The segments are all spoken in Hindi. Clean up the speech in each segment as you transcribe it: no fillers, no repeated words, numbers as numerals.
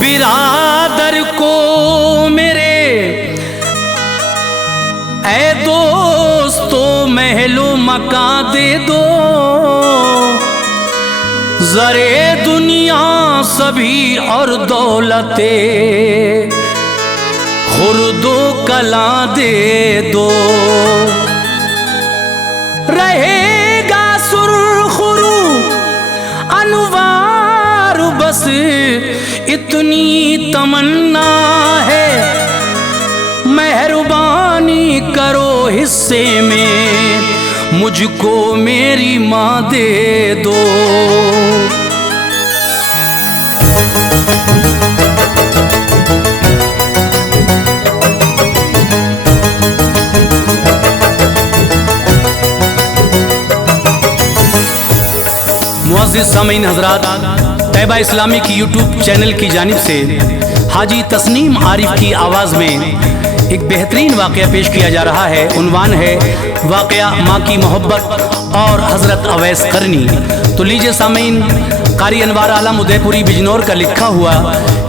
बिरादर को मेरे ऐ दोस्तों महलो मकान दे दो, ज़रे दुनिया सभी और दौलते खुर्दो कला दे दो। रहेगा सुरखरू अनुवार बस इतनी तमन्ना है, मेहरबानी करो हिस्से में मुझको मेरी माँ दे दो। मुअज़्ज़िज़ सामीन हज़रात, तैयबा इस्लामी की यूट्यूब चैनल की जानिब से हाजी तस्नीम आरिफ की आवाज़ में एक बेहतरीन वाक़या पेश किया जा रहा है। उन्वान है वाक़या माँ की मोहब्बत और हज़रत अवैस करनी। तो लीजिए सामीन, कारी अनवार आलम उदयपुरी बिजनौर का लिखा हुआ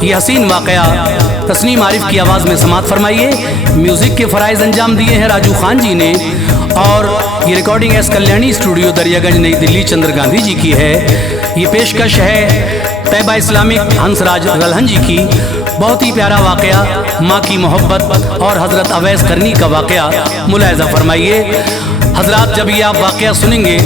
ये हसीन वाक़या तस्नीम आरिफ की आवाज़ में समात फरमाइए। म्यूज़िक के फ़राइज़ अंजाम दिए हैं राजू खान जी ने, और ये recording S Kalyani studio Daryaganj नई दिल्ली चंद्र गांधी जी की है। ये पेशकश है तैयबा इस्लामिक हंसराज रल्हन जी की। बहुत ही प्यारा वाक़या माँ की मोहब्बत और हज़रत अवैस करनी का वाक़या मुलाहिज़ा फरमाइए। हज़रात, जब ये आप वाक़या सुनेंगे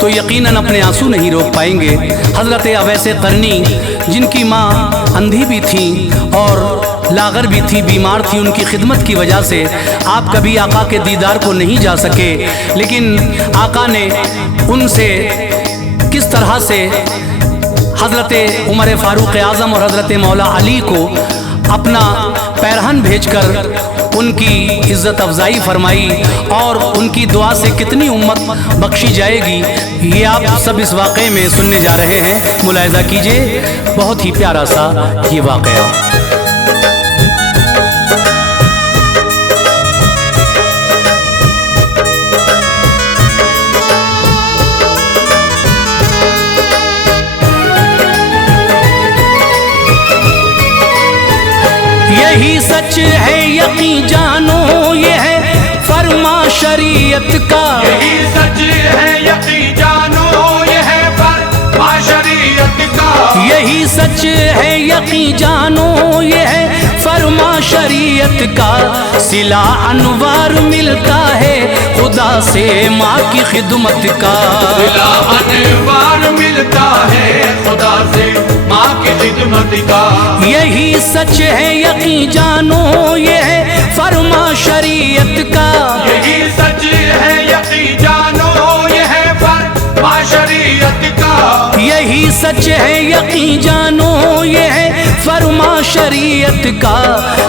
तो यकीनन अपने आंसू नहीं रोक पाएंगे। हज़रत अवैस करनी जिनकी माँ अंधी भी थी और लागर भी थी, बीमार थी, उनकी खिदमत की वजह से आप कभी आका के दीदार को नहीं जा सके, लेकिन आका ने उनसे किस तरह से हज़रत उमर फ़ारूक आज़म और हज़रत मौला अली को अपना पैरहन भेजकर उनकी इज़्ज़त अफजाई फरमाई और उनकी दुआ से कितनी उम्मत बख्शी जाएगी, ये आप सब इस वाक़े में सुनने जा रहे हैं। मुलाहिज़ा कीजिए, बहुत ही प्यारा सा ये वाक़या। यही सच है यकीन जानो, ये है फरमा शरीयत का। यही सच है यकीन जानो, ये है फरमा शरीयत का। यही सच है यकीन जानो, ये है फरमा शरीयत का। सिला अनवार मिलता है खुदा से माँ की खिदमत का। सिला अनवार मिलता है खुदा से माँ की खिदमत का। यही सच है यकीन जानो, ये है फरमा शरीयत का। यही सच है यकीन जानो, ये है फरमा शरीयत का। यही सच है यकीन जानो, ये है फरमा शरीयत का।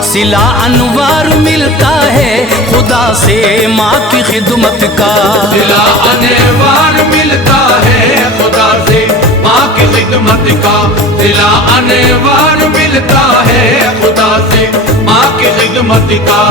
सिला अनवार मिलता है खुदा से माँ की खिदमत का। सिला अनवार मिलता है खुदा से माँ की खिदमत का। सिला अनवार मिलता है खुदा से माँ की खिदमत का।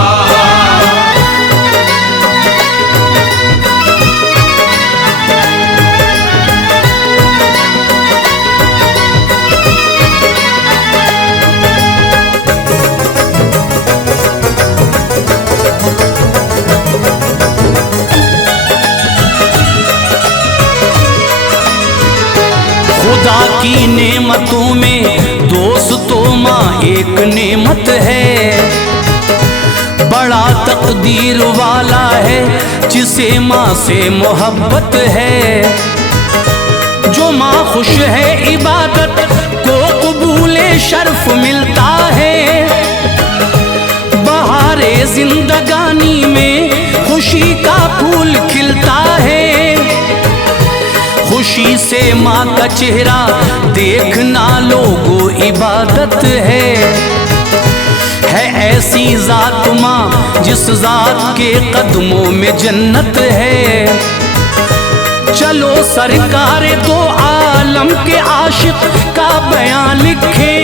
खुदा की नेमतों में दोस्तों माँ एक नेमत है। बड़ा तकदीर वाला है जिसे माँ से मोहब्बत है। जो माँ खुश है इबादत को कबूले शर्फ मिलता है। बहारे जिंदगानी में खुशी का फूल खिलता है। खुशी से माँ का चेहरा देखना लोगों इबादत है ऐसी जात माँ जिस जात के कदमों में जन्नत है। चलो सरकार दो आलम के आशिक का बयान लिखे।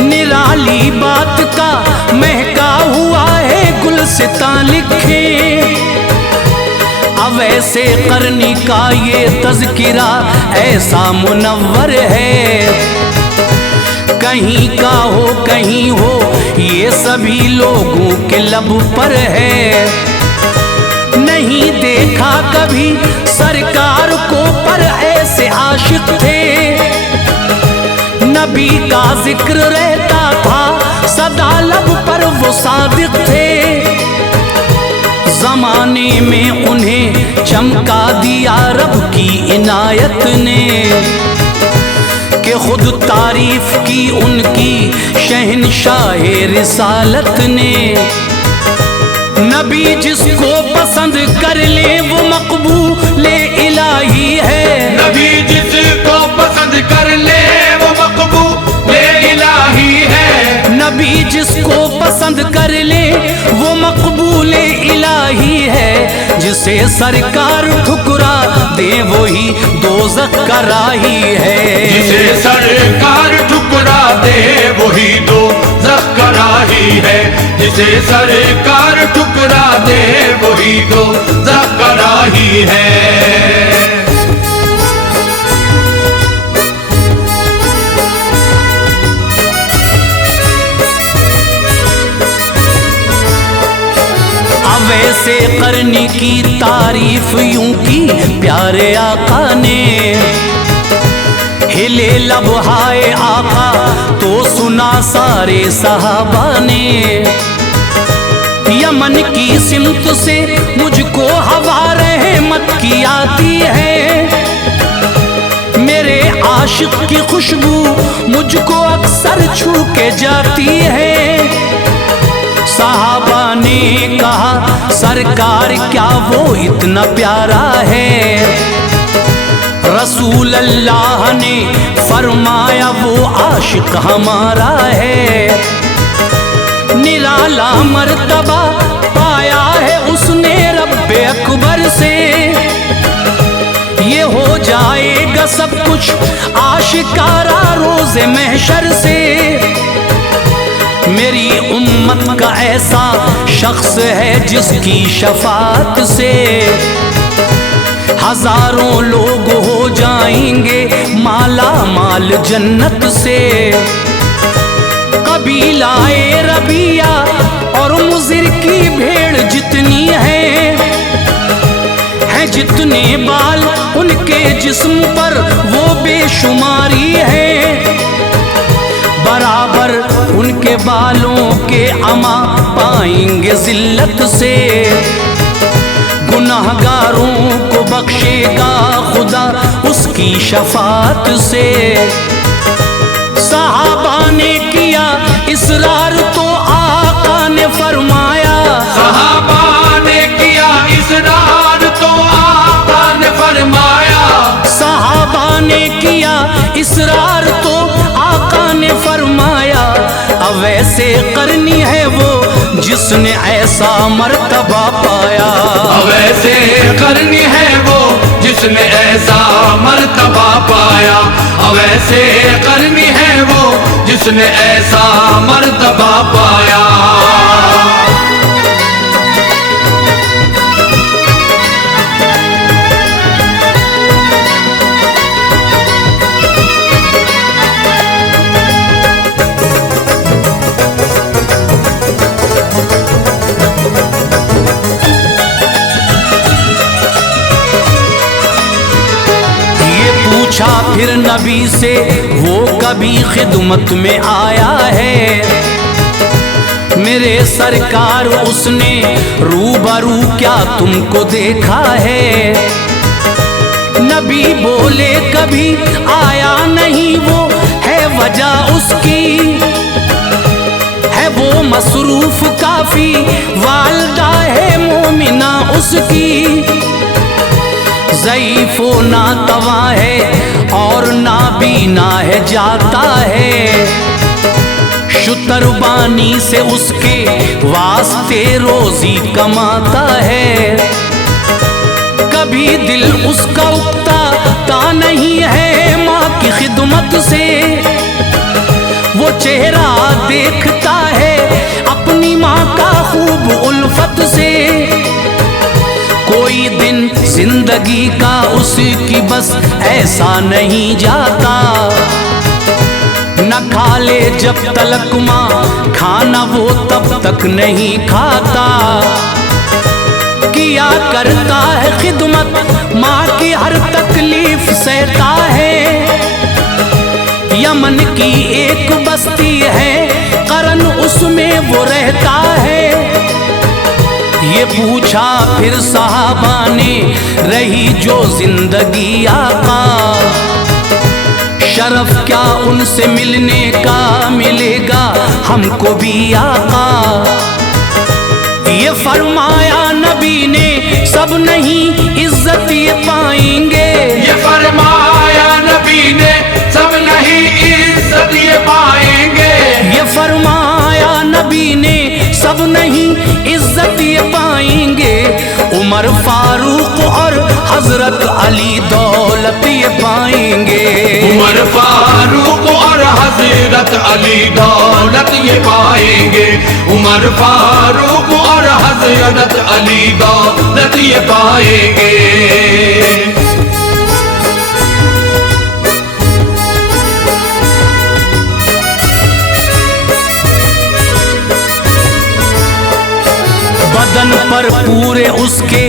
निराली बात का महका हुआ है गुलसितां लिखे। अवैसे करनी का ये तज़किरा ऐसा मुनव्वर है। कहीं का हो कहीं हो, ये सभी लोगों के लब पर है। नहीं देखा कभी सरकार को पर ऐसे आशिक थे, नबी का जिक्र रहता था सदा लब पर वो सादिक थे। जमाने में उन्हें चमका दिया रब की इनायत ने, कि खुद तारीफ की उनकी शहनशाह रिसालत ने। नबी जिसको पसंद कर ले वो मकबूल इलाही है, नबी जिसको पसंद कर ले वो मकबूल इलाही है। नबी जिसको पसंद कर ले वो मकबूल इलाही है। जिसे सरकार ठुकरा दे वही दोज़ख का राही है, जिसे सरकार ठुकरा दे वही दोज़ख का राही है। जिसे सरकार ठुकरा दे वही दोज़ख का राही है। वैसे करनी की तारीफ यूं की प्यारे आका ने, हिले लब हाय आका तो सुना सारे सहाबा ने। यमन की सिमत से मुझको हवा रहमत की आती है, मेरे आशिक की खुशबू मुझको अक्सर छू के जाती है। सहाबा ने कहा सरकार क्या वो इतना प्यारा है, रसूल अल्लाह ने फरमाया वो आशिक हमारा है। निराला मर्तबा पाया है उसने रब्बे अकबर से, ये हो जाएगा सब कुछ आशिकारा रोज़े महशर से। मेरी उम्मत का ऐसा शख्स है जिसकी शफात से हजारों लोग हो जाएंगे माला माल जन्नत से। कबीलाए रबिया और मुज़िर की भेड़ जितनी है जितने बाल उनके जिस्म पर वो बेशुमारी है। बराबर उनके बालों के अमा पाएंगे जिल्लत से, गुनाहगारों को बख्शेगा खुदा उसकी शफात से। सहाबा ने किया इसरार तो आका ने फरमाया, सहाबा ने किया इसरार तो आका ने फरमाया। सहाबा ने किया इसरार तो आका ने फरमाया। अब वैसे करनी है वो जिसने ऐसा मर्तबा पाया, अब ऐसे करनी है वो जिसने ऐसा मर्तबा पाया। अब ऐसे करनी है वो जिसने ऐसा मर्तबा पाया। पूछा फिर नबी से वो कभी खिदमत में आया है, मेरे सरकार उसने रूबरू क्या तुमको देखा है। नबी बोले कभी आया नहीं वो है वजह उसकी, है वो मसरूफ काफी वालदा है मोमिना उसकी। ज़ईफ़ो नातवा है और नाबीना है जाता है, शुतरबानी से उसके वास्ते रोजी कमाता है। कभी दिल उसका उकता नहीं है माँ की खिदमत से, वो चेहरा देखता है अपनी माँ का खूब उल्फत से। कोई दिन जिंदगी का उसकी बस ऐसा नहीं जाता, न खा ले जब तलक माँ खाना वो तब तक नहीं खाता। किया करता है खिदमत माँ की हर तकलीफ सहता है। यमन की एक बस्ती है करन उसमें वो रहता है। ये पूछा फिर सहाबा ने रही जो जिंदगी आका, शरफ क्या उनसे मिलने का मिलेगा हमको भी आका। ये फरमाया नबी ने सब नहीं इज्जत ये पाएंगे। ये फरमाया नबी ने सब नहीं इज्जत ये पाएंगे। ये फरमाया नबी ने सब नहीं इज्जत ये पाएंगे। उमर फारूक और हजरत अली दौलत ये पाएंगे। उमर फारूक और हजरत अली दौलत ये पाएंगे। उमर फारूक और हजरत अली दौलत ये पाएंगे। बदन पर पूरे उसके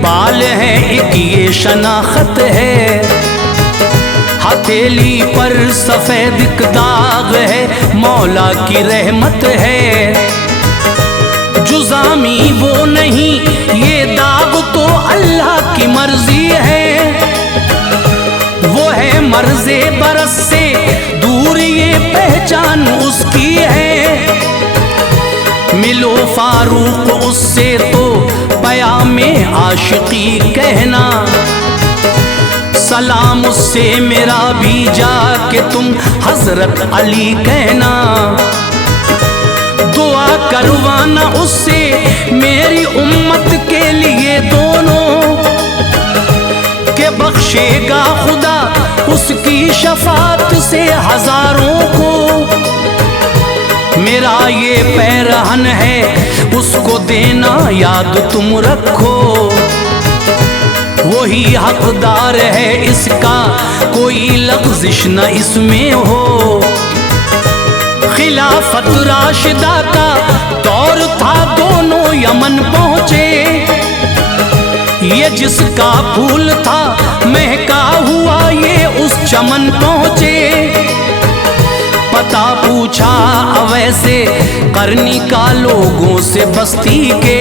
बाल हैं एक ये शनाख्त है। हथेली पर सफेद दाग है मौला की रहमत है। जुज़ामी वो नहीं ये दाग तो अल्लाह की मर्जी है। वो है मर्ज़े बरस से दूर ये पहचान उसकी है। मिलो फारूक उससे तो पयामे आशिकी कहना। सलाम उससे मेरा भी जाके तुम हजरत अली कहना। दुआ करवाना उससे मेरी उम्मत के लिए दोनों, के बख्शेगा खुदा उसकी शफात से हजारों को। मेरा ये पैरहन है उसको देना याद तुम रखो। वही हकदार है इसका कोई लग़्ज़िश न इसमें हो। खिलाफत राशिदा का दौर था दोनों यमन पहुँचे। ये जिसका फूल था महका हुआ ये उस चमन पहुँचे। पता पूछा अवैसे करनी का लोगों से बस्ती के।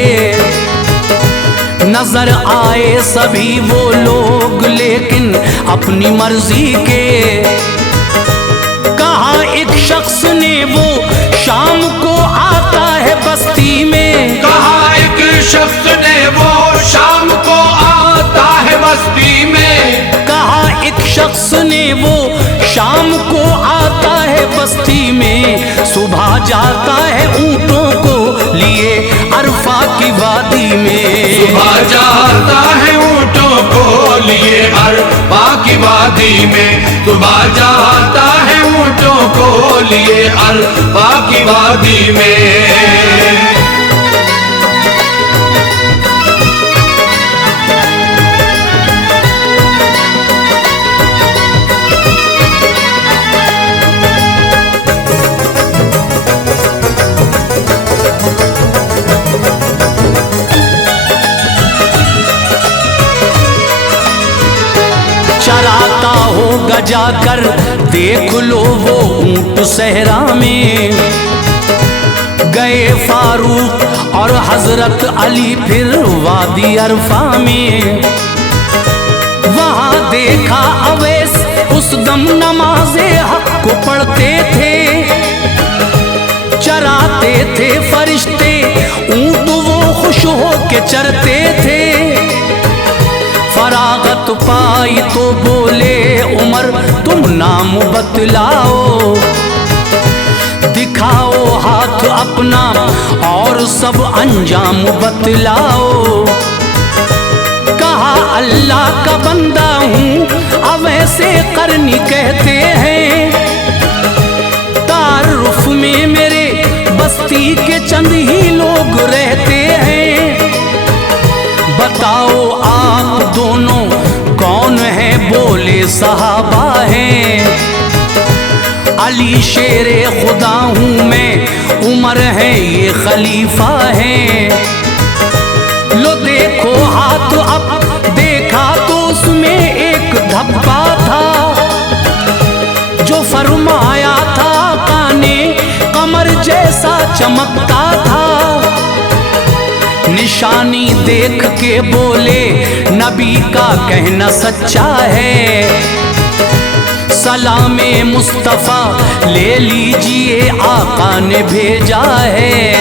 नजर आए सभी वो लोग लेकिन अपनी मर्जी के। कहा एक शख्स ने वो शाम को आता है बस्ती में। कहा एक शख्स ने वो शाम को आता है बस्ती में। कहा एक शख्स ने वो शाम को आता है बस्ती में। सुबह जाता है ऊँटों को लिए अरफा की वादी में। सुबह जाता है ऊँटों को लिए अरफा की वादी में। सुबह जाता है ऊँटों को लिए अरफा की वादी में। चराता होगा जाकर देख लो वो ऊँट सहरा में। गए फारूक और हजरत अली फिर वादी अरफा में। वहाँ देखा अवैस उस दम नमाज़े हक को पढ़ते थे। चराते थे फरिश्ते ऊँट वो खुश हो के चरते थे। फरागत पाई तो बोले उमर तुम नाम बतलाओ। दिखाओ हाथ अपना और सब अंजाम बतलाओ। कहा अल्लाह का बंदा हूँ अब ऐसे करनी कहते हैं। तारुफ में मेरे बस्ती के चंद ही लोग रहते हैं। बताओ आप दोनों कौन है? बोले सहाबा हैं। अली शेरे खुदा हूँ मैं, उमर है ये खलीफा है। लो देखो हाथ अब देखा तो उसमें एक धब्बा था, जो फरमाया था काने कमर जैसा चमकता था। निशानी देख के बोले नबी का कहना सच्चा है। सलामे मुस्तफ़ा ले लीजिए आका ने भेजा है।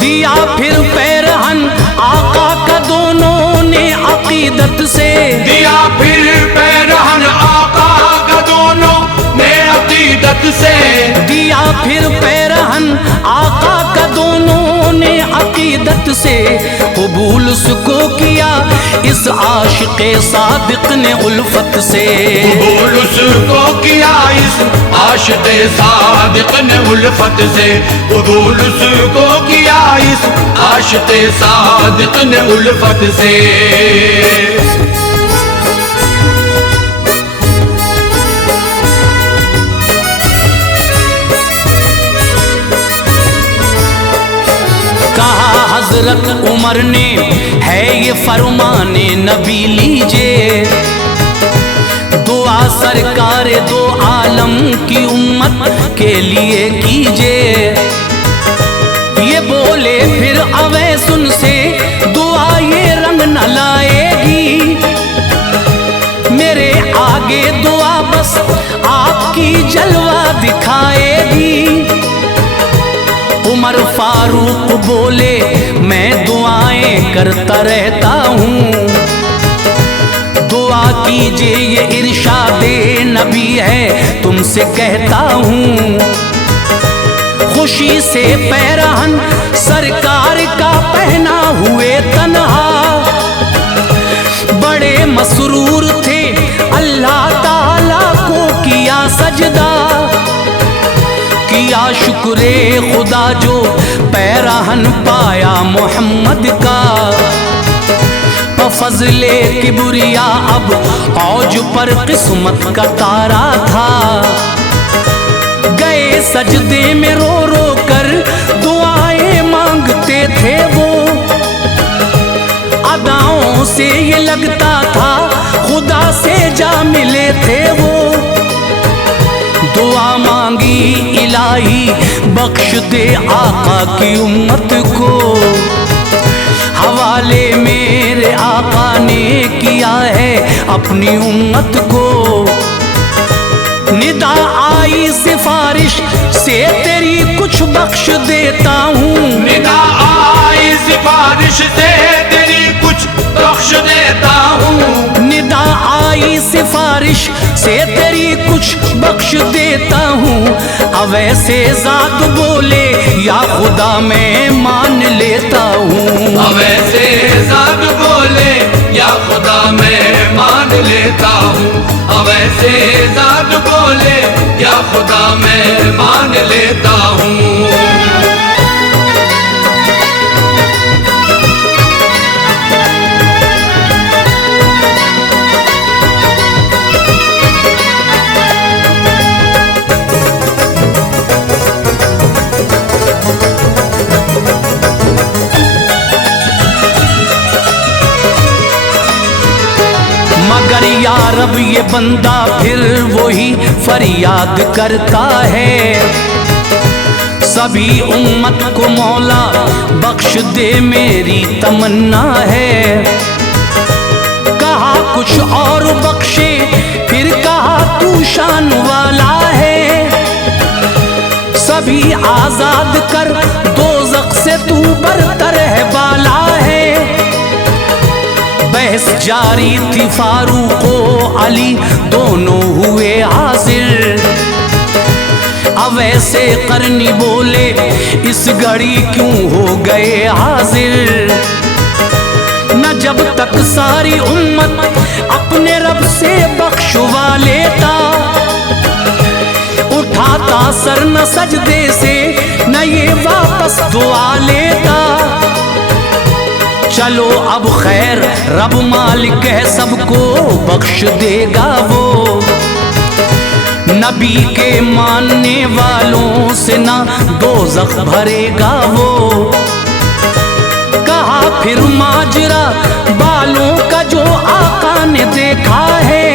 दिया फिर पैरहन आका का दोनों ने अकीदत से, दिया फिर पैरहन आका का दोनों ने अकीदत से, दिया फिर पैरहन आका का दोनों ने अकीदत से। कबूल उसको किया इस आशिक़े सादिक ने उल्फत से, कबूल उसको किया इस आशिक़े सादिक ने उल्फत से, कबूल उसको किया इस आशिक़े सादिक ने उल्फत से। कहा हजरत उमर ने है ये फरमाने नबी लीजिए, दुआ सरकार दो आलम की उम्मत के लिए कीजिए। ये बोले फिर अवैस उनसे दुआ ये रंग न लाएगी, मेरे आगे दुआ बस आपकी जलवा दिखाएगी। उमर फारूक बोले मैं दुआएं करता रहता हूँ, दुआ कीजिए ये इरशादे नबी है तुमसे कहता हूँ। खुशी से पैरहन सरकार का पहना हुए तन्हा, बड़े मसरूर थे अल्लाह ताला को किया सजदा। किया शुक्रे खुदा जो पैरहन पाया मोहम्मद का, फजले किबरिया अब औज पर किस्मत का तारा था। गए सजदे में रो रो कर दुआएं मांगते थे वो, अदाओं से ये लगता था खुदा से जा मिले थे वो। दुआ मांगी इलाही बख्श दे आका की उम्मत को, हवाले मेरे आका ने किया है अपनी उम्मत को। निदा आई सिफारिश से तेरी कुछ बख्श देता हूँ, निदा आई सिफारिश से तेरी कुछ बख्श देता हूँ, निदा आई सिफारिश से तेरी कुछ बख्श देता हूँ। अवैसे ज़ात बोले या खुदा मैं मान लेता हूँ, अवैसे ज़ात बोले या खुदा मैं मान लेता हूँ, अवैसे ज़ात बोले या खुदा मैं मान लेता हूँ। मगर या रब ये बंदा फिर वही फरियाद करता है। सभी उम्मत को मौला बख्श दे मेरी तमन्ना है। कहा कुछ और बख्शे फिर कहा तू शान वाला है। सभी आजाद कर दोज़ख से तू बरतर है बाला है। बहस जारी थी फारूको अली दोनों हुए हाजिर। अवैसे करनी बोले इस घड़ी क्यों हो गए हाजिर। न जब तक सारी उम्मत अपने रब से बख्शवा लेता, उठाता सर न सजदे से न ये वापस दुआ लेता। चलो अब खैर रब मालिक है सबको बख्श देगा वो। नबी के मानने वालों से ना दोज़ख भरेगा वो। कहा फिर माजरा बालों का जो आका ने देखा है,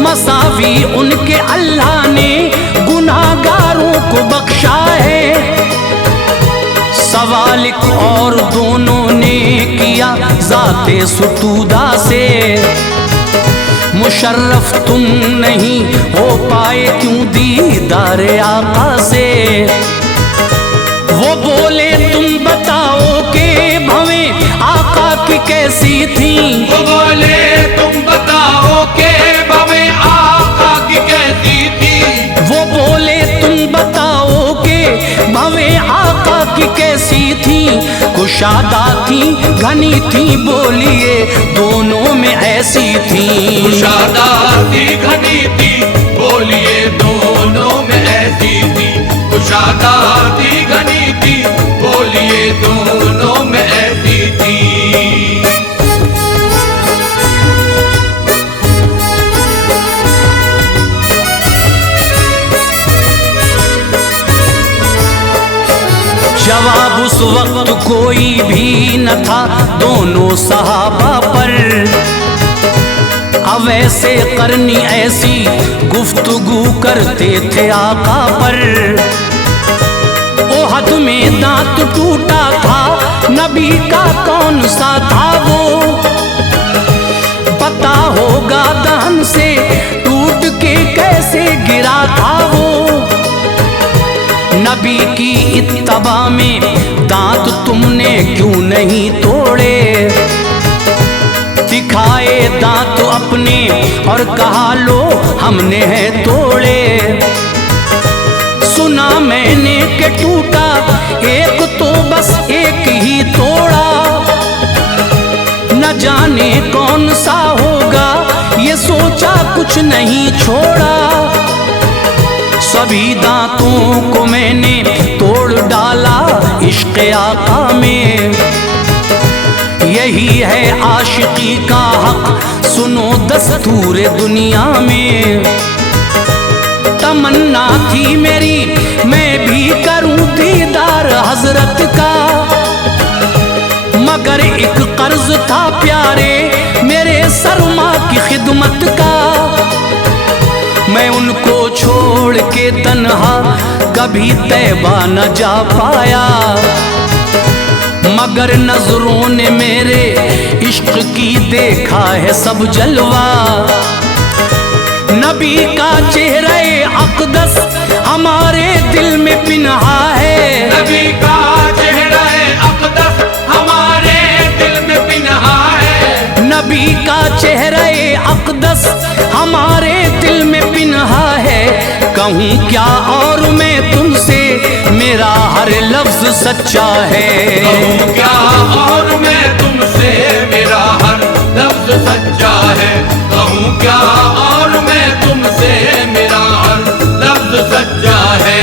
मसावी उनके अल्लाह ने गुनाहगारों को बख्शा है। सवाल एक और दोनों ने किया ज़ाते सुतूदा से, मुशर्रफ तुम नहीं हो पाए क्यों दीदार आका से। वो बोले तुम बताओ के भवें आका की कैसी थी। वो बोले तुम बताओ के भवें आका की कैसी थी। वो बोले तुम बताओ के भवें आका की कैसी थी। कुशादा थी घनी थी बोलिए दोनों में ऐसी थी। कुशादा थी घनी थी बोलिए दोनों में ऐसी थी। कुशादा थी घनी थी बोलिए दोनों में ऐसी थी। जवाब उस वक्त कोई भी न था दोनों सहाबा पर। अब ऐसे करनी ऐसी गुफ्तगू करते थे आका पर। ओहद में दांत टूटा था नबी का कौन सा था वो। पता होगा दहन से टूट के कैसे गिरा था वो। नबी की इत्तबा में दांत तुमने क्यों नहीं तोड़े। दिखाए दांत अपने और कहा लो हमने है तोड़े। सुना मैंने के टूटा एक तो बस एक ही तोड़ा। न जाने कौन सा होगा ये सोचा कुछ नहीं छोड़ा। सभी दांतों को मैंने तोड़ डाला इश्क़ आका में। यही है आशिकी का हक सुनो दस्तूर दुनिया में। तमन्ना थी मेरी मैं भी करूं दीदार हजरत का। मगर एक कर्ज था प्यारे मेरे सरमा की खिदमत का। मैं उनको छोड़ के तन्हा कभी तैबा न जा पाया। मगर नजरों ने मेरे इश्क की देखा है सब जलवा। नबी का चेहरे अक़दस हमारे दिल में पिन्हा है। नबी का चेहरे अक़दस हमारे दिल में पिन्हा है। नबी का चेहरे अक़दस हमारे दिल में पिन्हा है। कहूँ क्या और मैं तुमसे मेरा हर लफ्ज सच्चा है। कहूँ क्या और मैं तुमसे मेरा हर लफ्ज सच्चा है। कहूँ क्या और मैं तुमसे मेरा हर लफ्ज सच्चा है।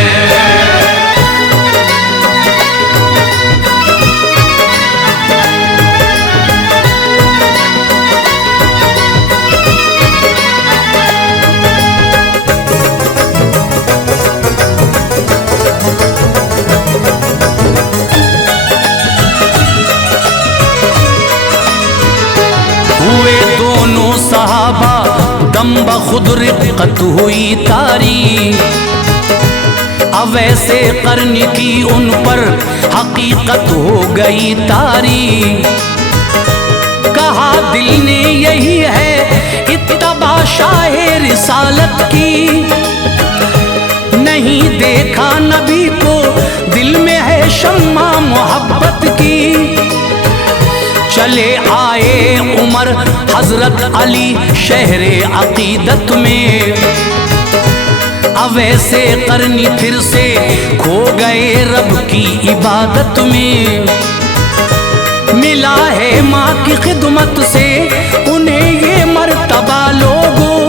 सहाबा दम बखुद रिक़्क़त हुई तारी। अब ऐसे करनी की उन पर हकीकत हो गई तारी। कहा दिल ने यही है इत्तबा शाहे रिसालत की। नहीं देखा नबी को दिल में है शम्मा मोहब्बत की। चले आए उमर हजरत अली शहरे अकीदत में। अब ऐसे करनी फिर से खो गए रब की इबादत में। मिला है माँ की खिदमत से उन्हें ये मर्तबा लोगों।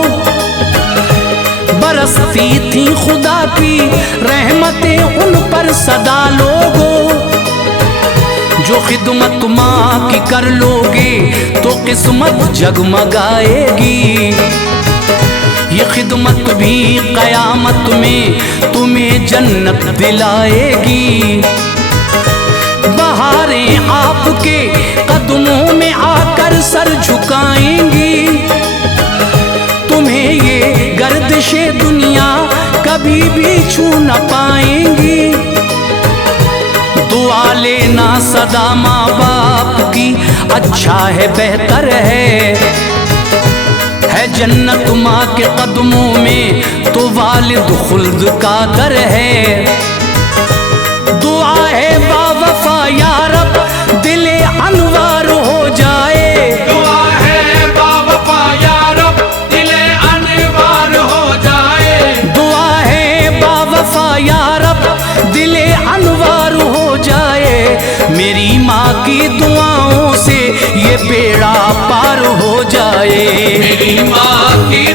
बरसती थी खुदा की रहमतें उन पर सदा लोगों। जो खिदमत माँ की कर लोगे तो किस्मत जगमगाएगी। ये खिदमत भी क़यामत में तुम्हें जन्नत दिलाएगी। बहारें आपके कदमों में आकर सर झुकाएंगी। तुम्हें ये गर्दिशे दुनिया कभी भी छू न पाएंगी। दुआ लेना सदा माँ बाप की, अच्छा है बेहतर है जन्नत माँ के कदमों में तो वालिद खुल्द का दर है। दुआ है बावफा या रब दिले अनवार हो जाए। दुआ है बावफा या रब दिले अनवार हो जाए। दुआ है बावफा या रब दिले अनवार हो जाए। मेरी माँ की दुआओं से ये बेड़ा पार हो जाए। मेरी माँ की